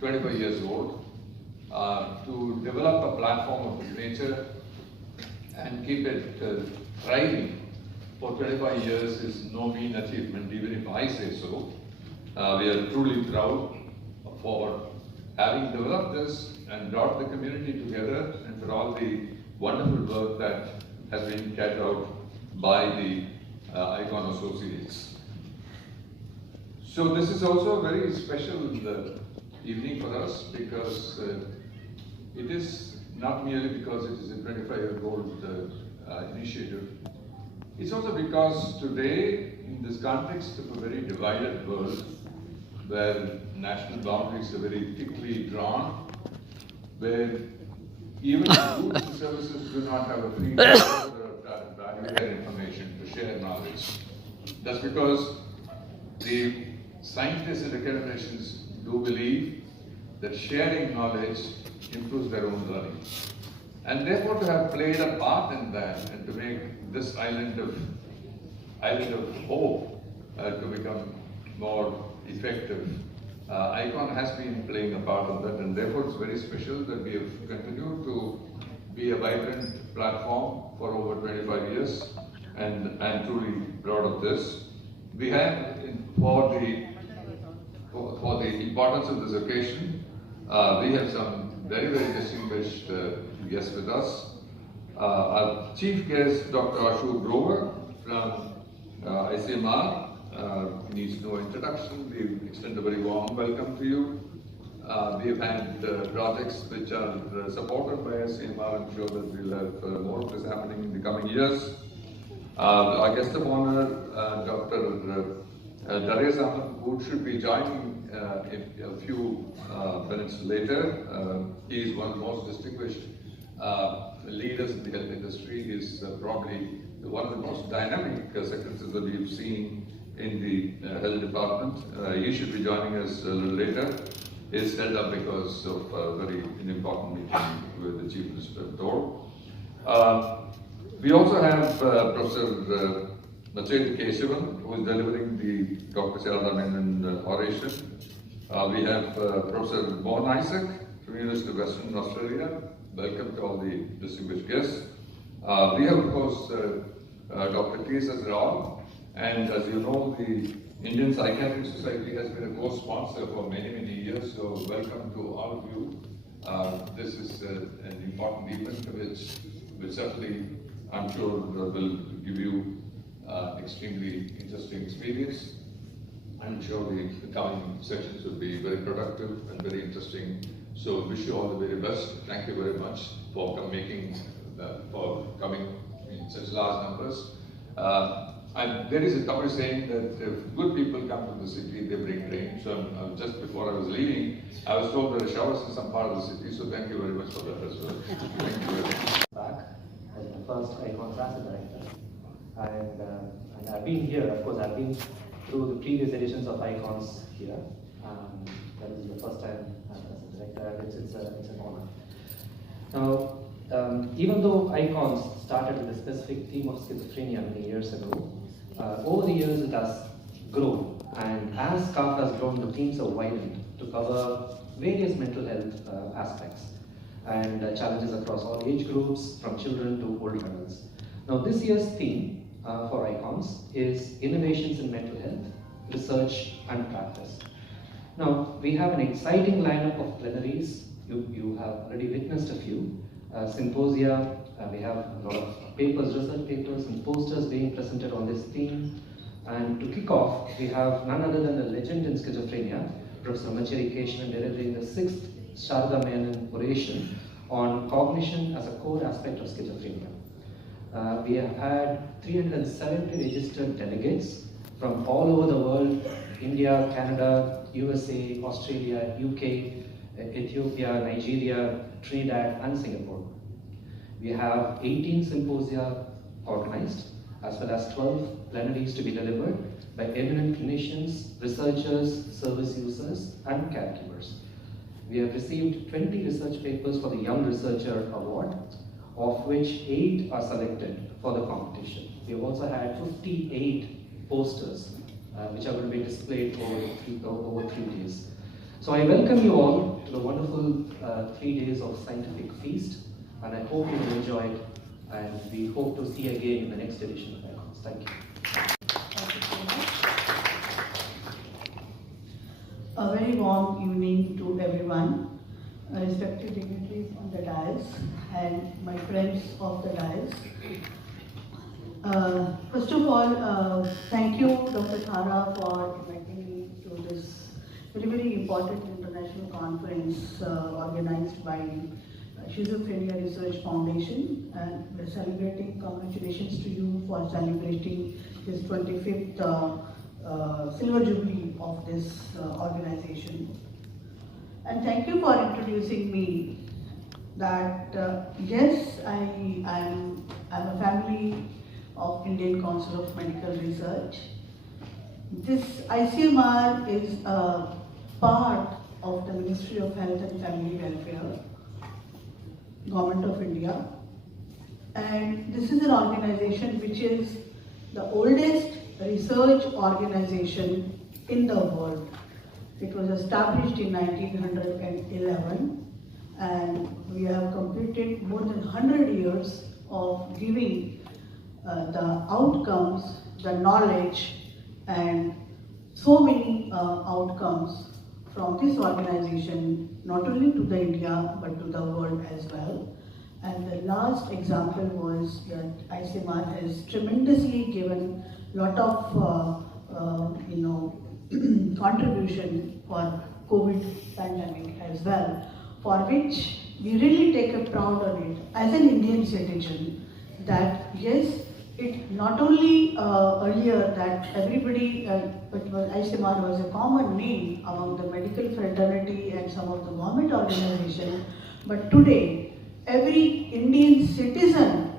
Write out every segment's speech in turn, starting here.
25 years old. To develop a platform of this nature and keep it thriving for 25 years is no mean achievement, even if I say so. We are truly proud for having developed this and brought the community together, and for all the wonderful work that has been carried out by the IConS associates. So this is also a very special evening for us, because it is not merely because it is a 25-year-old initiative. It's also because today, in this context of a very divided world, where national boundaries are very thickly drawn, where even goods and services do not have a free value their information, to share knowledge. That's because the scientists and academicians do believe that sharing knowledge improves their own learning. And therefore, to have played a part in that and to make this island of hope to become more effective, IConS has been playing a part of that, and therefore it's very special that we have continued to be a vibrant platform for over 25 years, and I'm truly proud of this. We have, for the importance of this occasion, we have some very, very distinguished guests with us. Our chief guest, Dr. Ashok Grover from ICMR, needs no introduction. We extend a very warm welcome to you. We've had projects which are supported by ICMR. I'm sure that we'll have more of this happening in the coming years. Our guest of honor, Dr. Sarada, who should be joining in a few minutes later. He is one of the most distinguished leaders in the health industry. He is probably one of the most dynamic secretaries that we've seen in the health department. He should be joining us a little later. He's held up because of a very important meeting with the Chief Minister of Dole. We also have Professor Kesavan, who is delivering the Dr Sarada Menon Oration. We have Professor Bon Isaac from the University of Western Australia. Welcome to all the distinguished guests. We have, of course, Dr. Sarada, and as you know, the Indian Psychiatric Society has been a co-sponsor for many, many years, so welcome to all of you. This is an important event which certainly, I'm sure, will give you extremely interesting experience. I'm sure the coming sessions will be very productive and very interesting. So wish you all the very best. Thank you very much for coming in such large numbers. There is a Tamil saying that if good people come to the city, they bring rain. So just before I was leaving, I was told there are showers in some part of the city. So thank you very much for that as well. Thank you very much. Back as the first IConS Asset Director, and I've been here. Of course, I've been through the previous editions of IConS here. That is the first time as a director, and it's an honor. Now, even though IConS started with a specific theme of schizophrenia many years ago, over the years it has grown, and as SCAF has grown, the themes have widened to cover various mental health aspects and challenges across all age groups, from children to old adults. Now, this year's theme for IConS is Innovations in Mental Health, Research and Practice. Now, we have an exciting lineup of plenaries. You have already witnessed a few. Symposia, we have a lot of papers, research papers and posters being presented on this theme. And to kick off, we have none other than a legend in schizophrenia, Professor Kesavan, delivering the 6th Sarada Menon Oration on cognition as a core aspect of schizophrenia. We have had 370 registered delegates from all over the world: India, Canada, USA, Australia, UK, Ethiopia, Nigeria, Trinidad and Singapore. We have 18 symposia organized, as well as 12 plenaries to be delivered by eminent clinicians, researchers, service users and caregivers. We have received 20 research papers for the Young Researcher Award, of which 8 are selected for the competition. We have also had 58 posters which are going to be displayed over 3 days. So I welcome you all to the wonderful 3 days of scientific feast, and I hope you will enjoy it, and we hope to see you again in the next edition of IConS. Thank you. Thank you so much. A very warm evening to everyone, respected dignitaries on the dais and my friends of the dais. First of all, thank you, Dr. Sarada, for inviting me to this very important international conference organized by Schizophrenia Research Foundation, and we're celebrating. Congratulations to you for celebrating this 25th Silver Jubilee of this organization. And thank you for introducing me. That yes, I'm a family of Indian Council of Medical Research. This ICMR is a part of the Ministry of Health and Family Welfare, Government of India, and this is an organization which is the oldest research organization in the world. It was established in 1911, and we have completed more than 100 years of giving the outcomes, the knowledge, and so many outcomes from this organization, not only to the India but to the world as well. And the last example was that ICMR has tremendously given lot of contribution for COVID pandemic as well, for which we really take a proud on it as an Indian citizen. That yes, it not only earlier that everybody, ICMR was a common name among the medical fraternity and some of the government organizations, but today every Indian citizen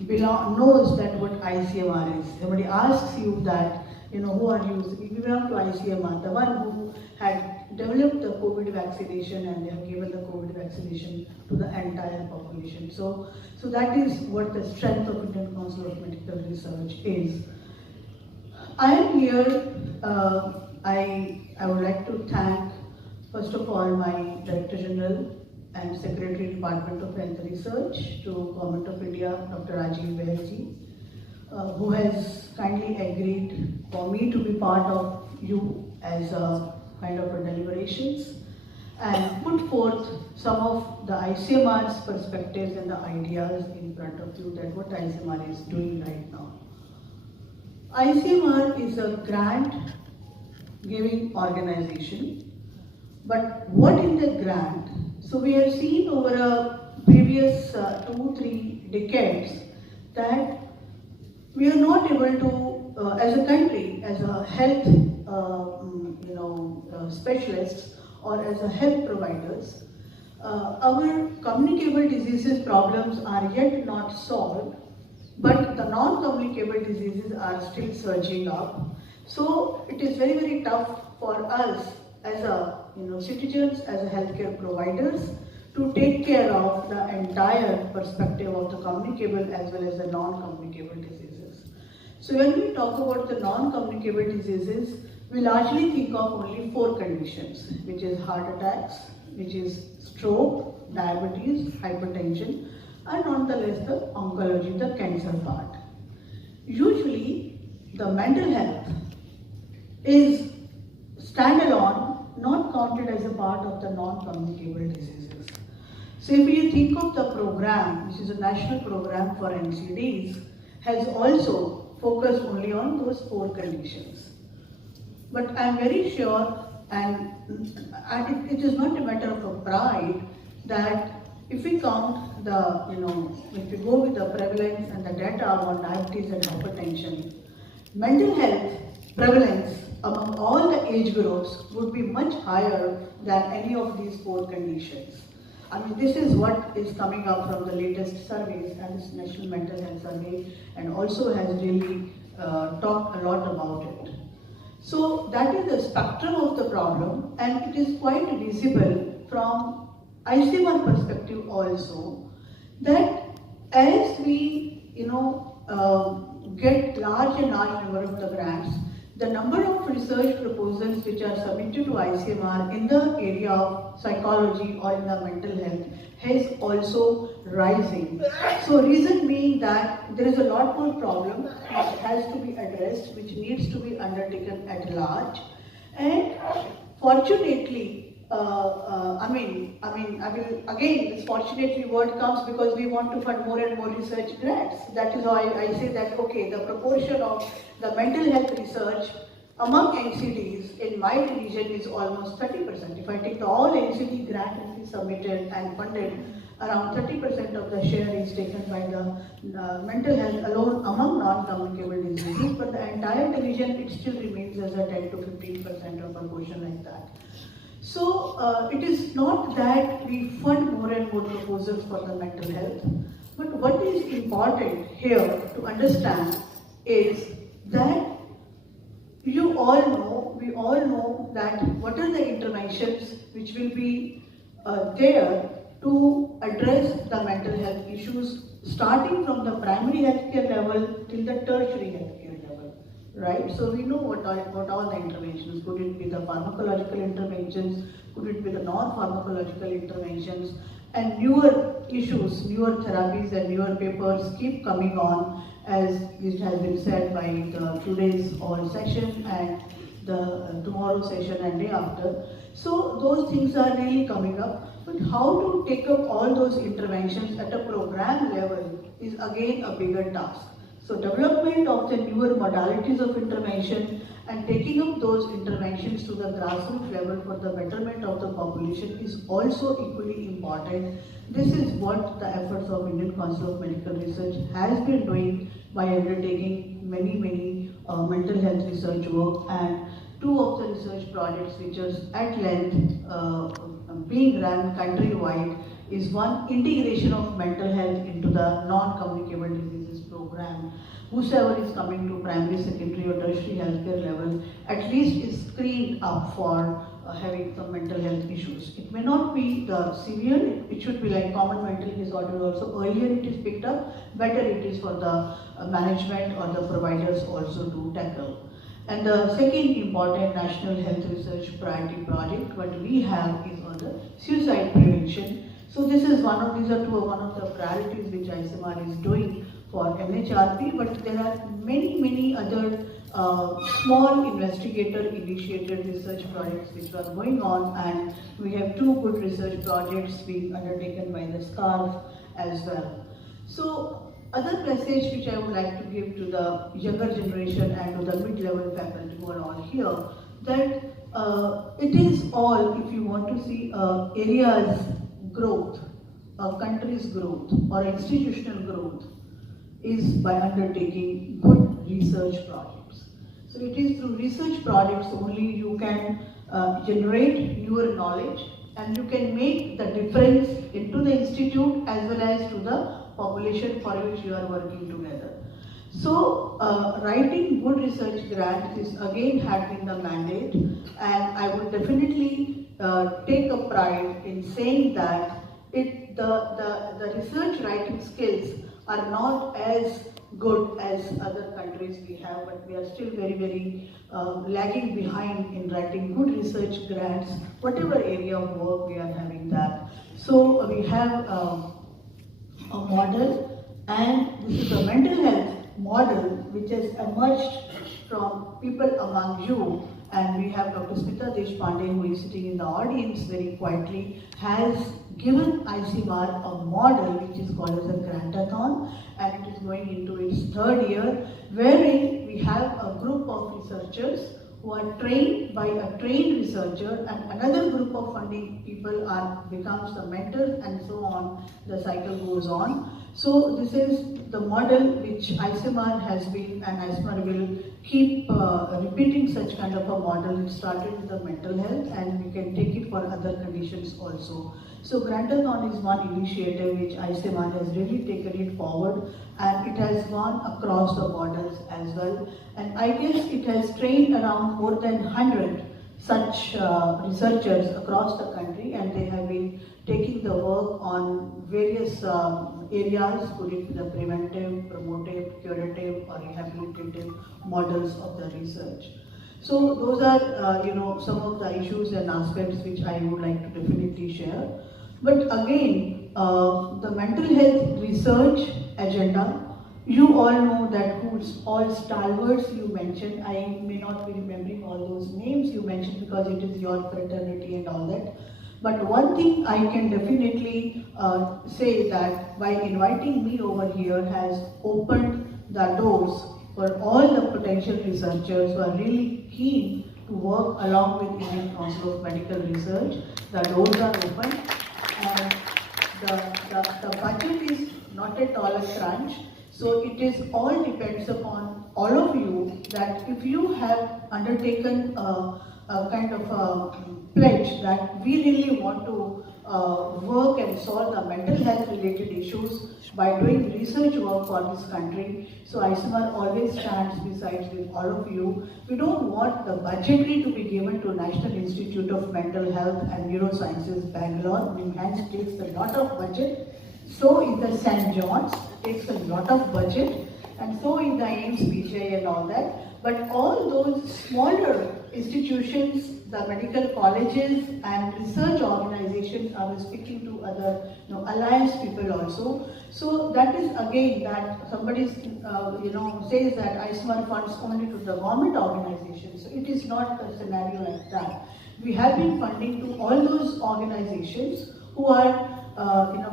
knows that what ICMR is. Somebody asks you that, who are you? You belong to ICMR, the one who had developed the COVID vaccination, and they have given the COVID vaccination to the entire population. So that is what the strength of Indian Council of Medical Research is. I am here, I would like to thank, first of all, my Director General and Secretary, Department of Health Research to Government of India, Dr. Rajiv Banerjee, who has kindly agreed for me to be part of you as a kind of a deliberations, and put forth some of the ICMR's perspectives and the ideas in front of you, that what ICMR is doing right now. ICMR is a grant giving organization, but what in the grant? So we have seen over a previous 2-3 decades that we are not able to, as a country, as a health specialists or as a health providers, our communicable diseases problems are yet not solved, but the non-communicable diseases are still surging up. So it is very, very tough for us as a citizens, as a healthcare providers, to take care of the entire perspective of the communicable as well as the non-communicable diseases. So when we talk about the non-communicable diseases, we largely think of only 4 conditions, which is heart attacks, which is stroke, diabetes, hypertension, and nonetheless the oncology, the cancer part. Usually the mental health is standalone, not counted as a part of the non-communicable diseases. So if you think of the program, which is a national program for NCDs, has also focused only on those 4 conditions. But I am very sure, and it is not a matter of a pride, that if we count the, if we go with the prevalence and the data on diabetes and hypertension, mental health prevalence among all the age groups would be much higher than any of these 4 conditions. I mean, this is what is coming up from the latest surveys, and this National Mental Health Survey, and also has really talked a lot about it. So that is the spectrum of the problem, and it is quite visible from ICMR perspective also, that as we get large and large number of the grants, the number of research proposals which are submitted to ICMR in the area of psychology or in the mental health is also rising. So reason being that there is a lot more problem which has to be addressed, which needs to be undertaken at large. And fortunately, this fortunately word comes because we want to fund more and more research grants. That is why I say that, okay, the proportion of the mental health research among NCDs in my division is almost 30%. If I take all NCD grant and be submitted and funded, around 30% of the share is taken by the mental health alone among non-communicable diseases, but the entire division, it still remains as a 10 to 15% of a portion like that. So it is not that we fund more and more proposals for the mental health, but what is important here to understand is that we all know that what are the interventions which will be there to address the mental health issues, starting from the primary healthcare level till the tertiary healthcare level, right? So we know what all the interventions. Could it be the pharmacological interventions? Could it be the non-pharmacological interventions? And newer issues, newer therapies and newer papers keep coming on, as it has been said by the today's all session and the tomorrow session and day after. So those things are really coming up. But how to take up all those interventions at a program level is again a bigger task. So development of the newer modalities of intervention and taking up those interventions to the grassroots level for the betterment of the population is also equally important. This is what the efforts of Indian Council of Medical Research has been doing by undertaking many mental health research work, and two of the research projects which are at length being run countrywide is one, integration of mental health into the non-communicable diseases program. Whosoever is coming to primary, secondary or tertiary healthcare level at least is screened up for having some mental health issues. It may not be the severe, it should be like common mental disorder also. Earlier it is picked up, better it is for the management or the providers also to tackle. And the second important national health research priority project what we have is on the suicide prevention. So this is one of the priorities which ICMR is doing for MHRP, but there are many other small investigator-initiated research projects which are going on, and we have two good research projects being undertaken by the SCARF as well. So, other message which I would like to give to the younger generation and to the mid-level faculty who are all here, that it is all, if you want to see areas growth, a country's growth or institutional growth, is by undertaking good research projects. So it is through research projects only you can generate newer knowledge and you can make the difference into the institute as well as to the population for which you are working together. So writing good research grants is again had been the mandate, and I would definitely take a pride in saying that the research writing skills are not as good as other countries we have, but we are still very lagging behind in writing good research grants, whatever area of work we are having that. So we have a model, and this is a mental health model which has emerged from people among you, and we have Dr. Smita Deshpande, who is sitting in the audience very quietly, has given ICMR a model which is called as a grantathon, and it is going into its third year, wherein we have a group of researchers who are trained by a trained researcher, and another group of funding people becomes the mentors, and so on, the cycle goes on. So this is the model which ICMR has been, and ICMR will keep repeating such kind of a model. It started with the mental health, and we can take it for other conditions also. So Grantathon is one initiative which ICMR has really taken it forward, and it has gone across the borders as well. And I guess it has trained around more than 100 such researchers across the country, and they have been taking the work on various areas, could it be the preventive, promotive, curative or rehabilitative models of the research. So those are some of the issues and aspects which I would like to definitely share. But again, the mental health research agenda, you all know that who's all stalwarts you mentioned. I may not be remembering all those names you mentioned because it is your fraternity and all that. But one thing I can definitely say that by inviting me over here has opened the doors for all the potential researchers who are really keen to work along with Indian Council of Medical Research. The doors are open, and the budget is not at all a crunch. So it is all depends upon all of you that if you have undertaken a kind of a pledge that we really want to work and solve the mental health related issues by doing research work for this country. So IConS always stands besides with all of you. We don't want the budgetary to be given to National Institute of Mental Health and Neurosciences, Bangalore. NIMHANS takes a lot of budget. So is the St. John's, takes a lot of budget, and so is the AIMS, PGI and all that. But all those smaller institutions, the medical colleges and research organizations, I was speaking to other alliance people also. So that is again that somebody says that IConS funds only to the government organizations. So it is not a scenario like that. We have been funding to all those organizations who are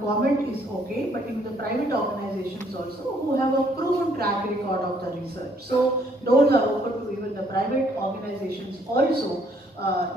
government is okay, but in the private organizations also who have a proven track record of the research. So doors are open to even the private organizations also,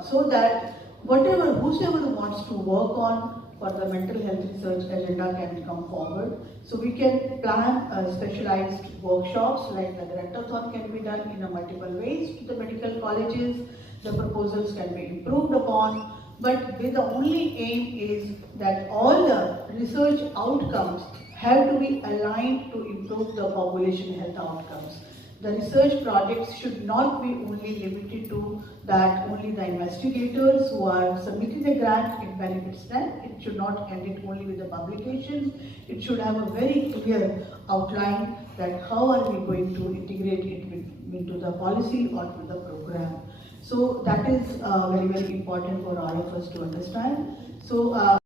so that whosoever wants to work on for the mental health research agenda can come forward. So we can plan specialized workshops like the Grantathon can be done in a multiple ways to the medical colleges. The proposals can be improved upon. But the only aim is that all the research outcomes have to be aligned to improve the population health outcomes. The research projects should not be only limited to that only the investigators who are submitting the grant, it benefits them. It should not end it only with the publications. It should have a very clear outline that how are we going to integrate it into the policy or to the program. So that is very, very important for all of us to understand. So.